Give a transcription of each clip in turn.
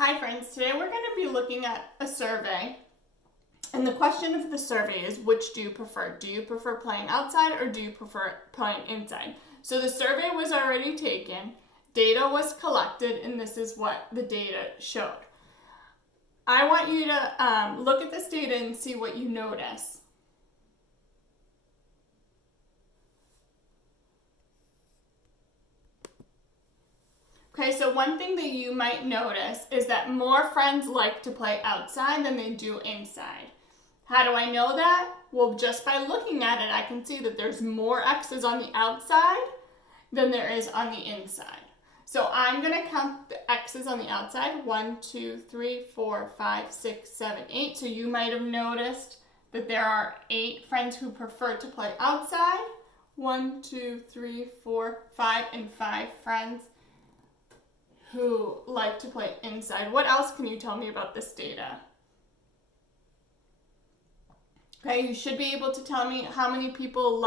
Hi friends, today we're going to be looking at a survey, and the question of the survey is, which do you prefer? Do you prefer playing outside or do you prefer playing inside? So the survey was already taken, data was collected, and this is what the data showed. I want you to look at this data and see what you notice. Okay, so one thing that you might notice is that more friends like to play outside than they do inside. How do I know that? Well, just by looking at it, I can see that there's more X's on the outside than there is on the inside. So I'm going to count the X's on the outside. 1, 2, 3, 4, 5, 6, 7, 8. So you might have noticed that there are 8 friends who prefer to play outside. 1, 2, 3, 4, 5, and 5 friends who like to play inside. What else can you tell me about this data? Okay, you should be able to tell me how many people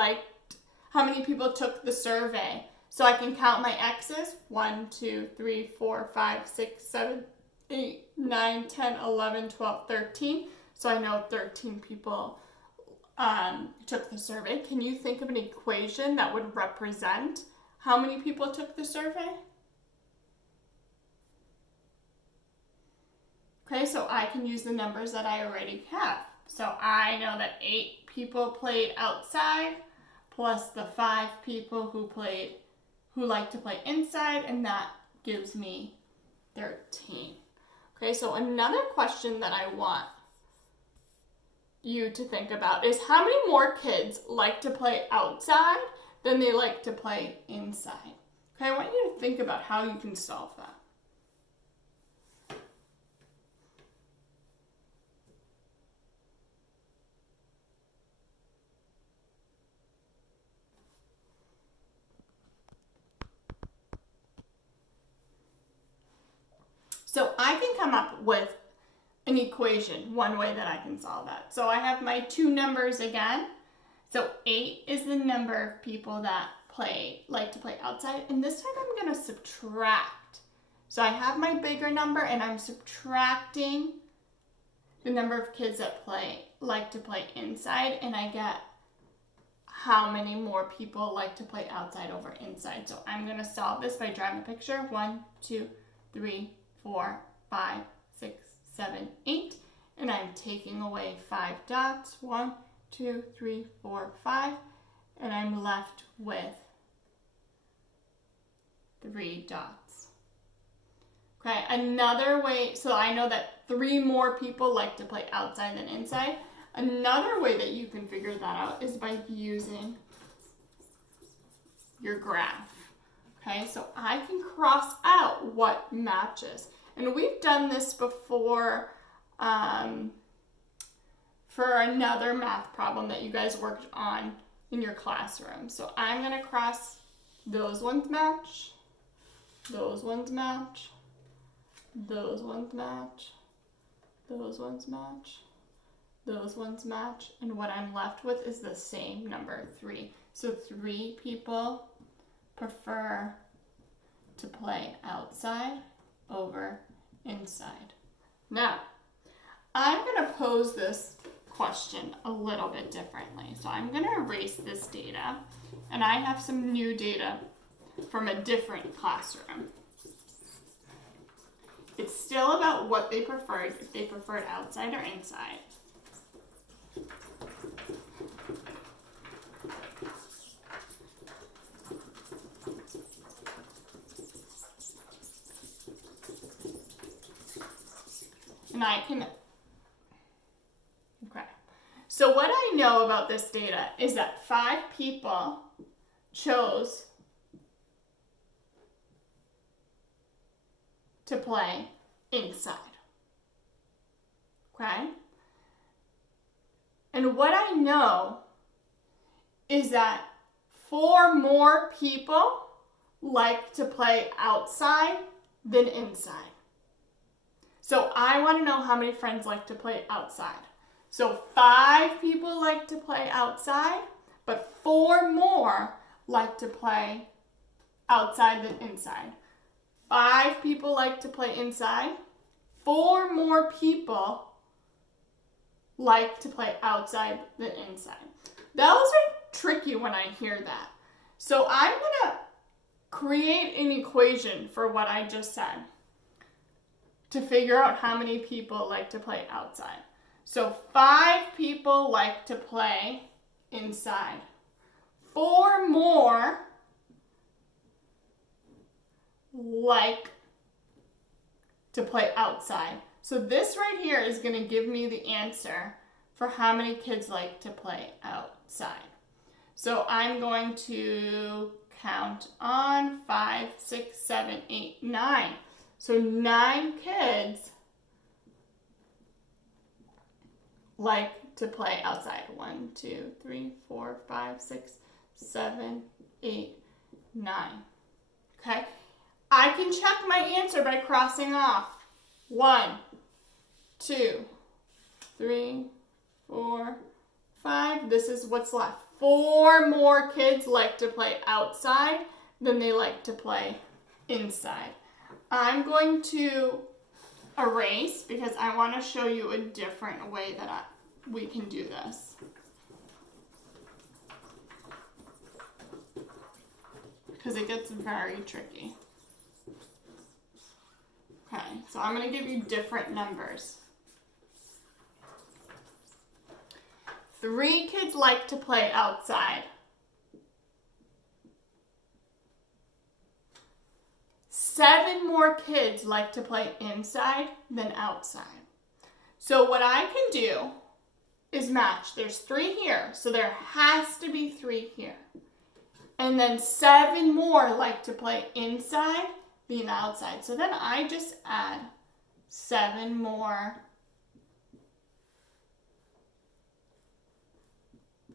took the survey. So I can count my X's. 1, 2, 3, 4, 5, 6, 7, 8, 9, 10, 11, 12, 13. So I know 13 people took the survey. Can you think of an equation that would represent how many people took the survey? Okay, so I can use the numbers that I already have. So I know that 8 people played outside plus the 5 people who like to play inside, and that gives me 13. Okay, so another question that I want you to think about is how many more kids like to play outside than they like to play inside? Okay, I want you to think about how you can solve that. So I can come up with an equation, one way that I can solve that. So I have my 2 numbers again. So 8 is the number of people that like to play outside, and this time I'm going to subtract. So I have my bigger number and I'm subtracting the number of kids that like to play inside, and I get how many more people like to play outside over inside. So I'm going to solve this by drawing a picture. 1, 2, 3, 4, 5, 6, 7, 8, and I'm taking away 5 dots. 1, 2, 3, 4, 5, and I'm left with 3 dots. Okay, another way, so I know that 3 more people like to play outside than inside. Another way that you can figure that out is by using your graph. Okay, so I can cross out what matches. And we've done this before for another math problem that you guys worked on in your classroom. So I'm going to cross those ones match, those ones match, those ones match, those ones match, those ones match, and what I'm left with is the same number, 3. So 3 people prefer to play outside over inside. Now, I'm going to pose this question a little bit differently. So I'm going to erase this data, and I have some new data from a different classroom. It's still about what they preferred, if they preferred outside or inside. And I can, okay. So what I know about this data is that 5 people chose to play inside. Okay? And what I know is that 4 more people like to play outside than inside. So I want to know how many friends like to play outside. So 5 people like to play outside, but 4 more like to play outside than inside. 5 people like to play inside, 4 more people like to play outside than inside. Those are tricky when I hear that. So I'm going to create an equation for what I just said to figure out how many people like to play outside. So 5 people like to play inside. 4 more like to play outside. So this right here is going to give me the answer for how many kids like to play outside. So I'm going to count on 5, 6, 7, 8, 9. So 9 kids like to play outside. 1, 2, 3, 4, 5, 6, 7, 8, 9. Okay. I can check my answer by crossing off 1, 2, 3, 4, 5. This is what's left. 4 more kids like to play outside than they like to play inside. I'm going to erase because I want to show you a different way that we can do this. Because it gets very tricky. Okay, so I'm going to give you different numbers. 3 kids like to play outside. 7 more kids like to play inside than outside. So what I can do is match. There's 3 here, so there has to be 3 here. And then 7 more like to play inside than outside. So then I just add 7 more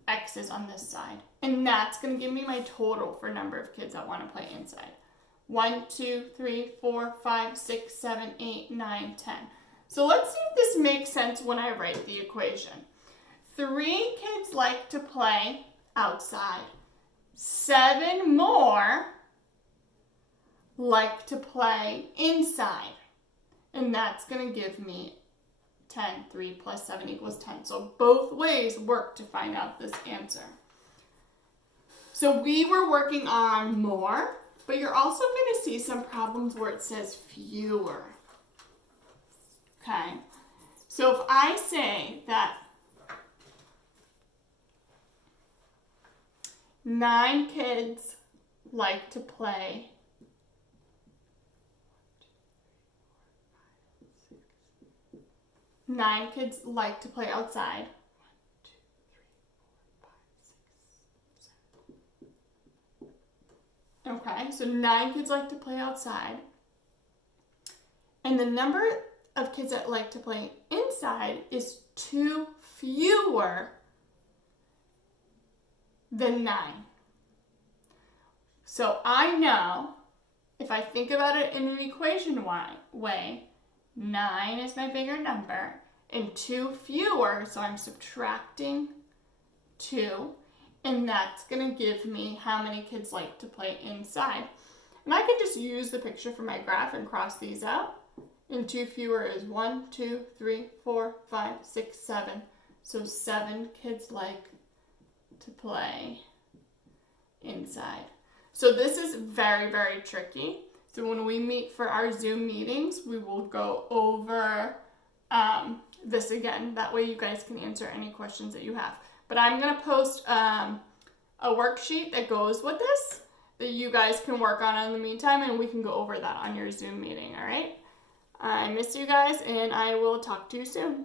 X's on this side. And that's going to give me my total for number of kids that want to play inside. 1, 2, 3, 4, 5, 6, 7, 8, 9, 10. So let's see if this makes sense when I write the equation. 3 kids like to play outside. 7 more like to play inside. And that's going to give me 10. 3 plus 7 equals 10. So both ways work to find out this answer. So we were working on more, but you're also going to see some problems where it says fewer. Okay. So if I say that 9 kids like to play outside. 1, 2, 3, 4, 5, 6, 7. Okay, so 9 kids like to play outside. And the number of kids that like to play inside is 2 fewer than 9. So I know if I think about it in an equation way, 9 is my bigger number and 2 fewer, so I'm subtracting 2, and that's going to give me how many kids like to play inside. And I can just use the picture for my graph and cross these out. And 2 fewer is 1, 2, 3, 4, 5, 6, 7. So 7 kids like to play inside. So this is very, very tricky. So when we meet for our Zoom meetings, we will go over this again. That way you guys can answer any questions that you have. But I'm going to post a worksheet that goes with this that you guys can work on in the meantime, and we can go over that on your Zoom meeting, all right? I miss you guys, and I will talk to you soon.